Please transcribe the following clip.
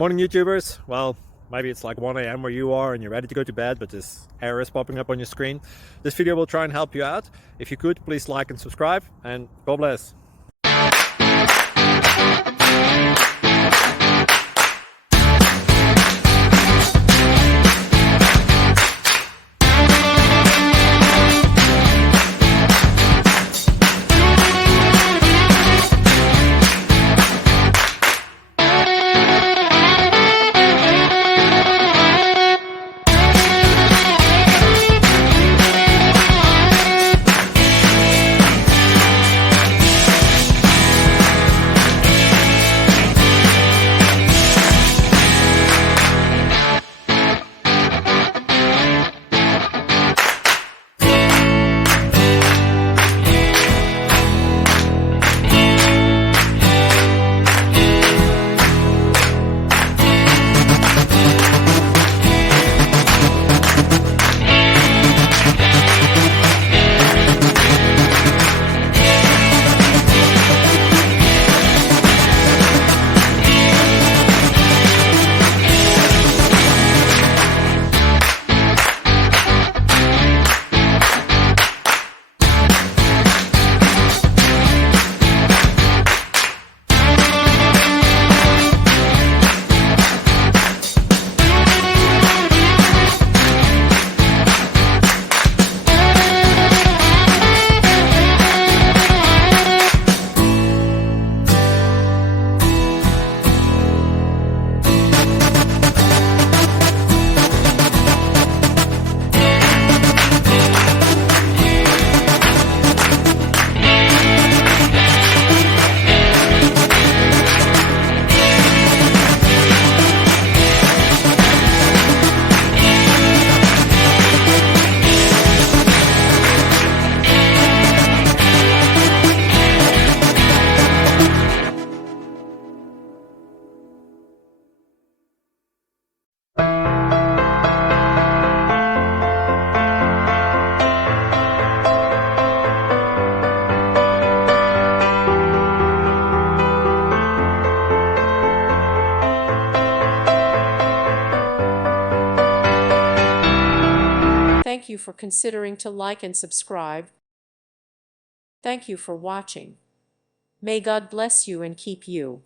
Morning YouTubers. Well, maybe it's like 1 a.m. where you are and you're ready to go to bed, but this error is popping up on your screen. This video will try and help you out. If you could, please like and subscribe, and God bless. Thank you for considering to like and subscribe. Thank you for watching. May God bless you and keep you.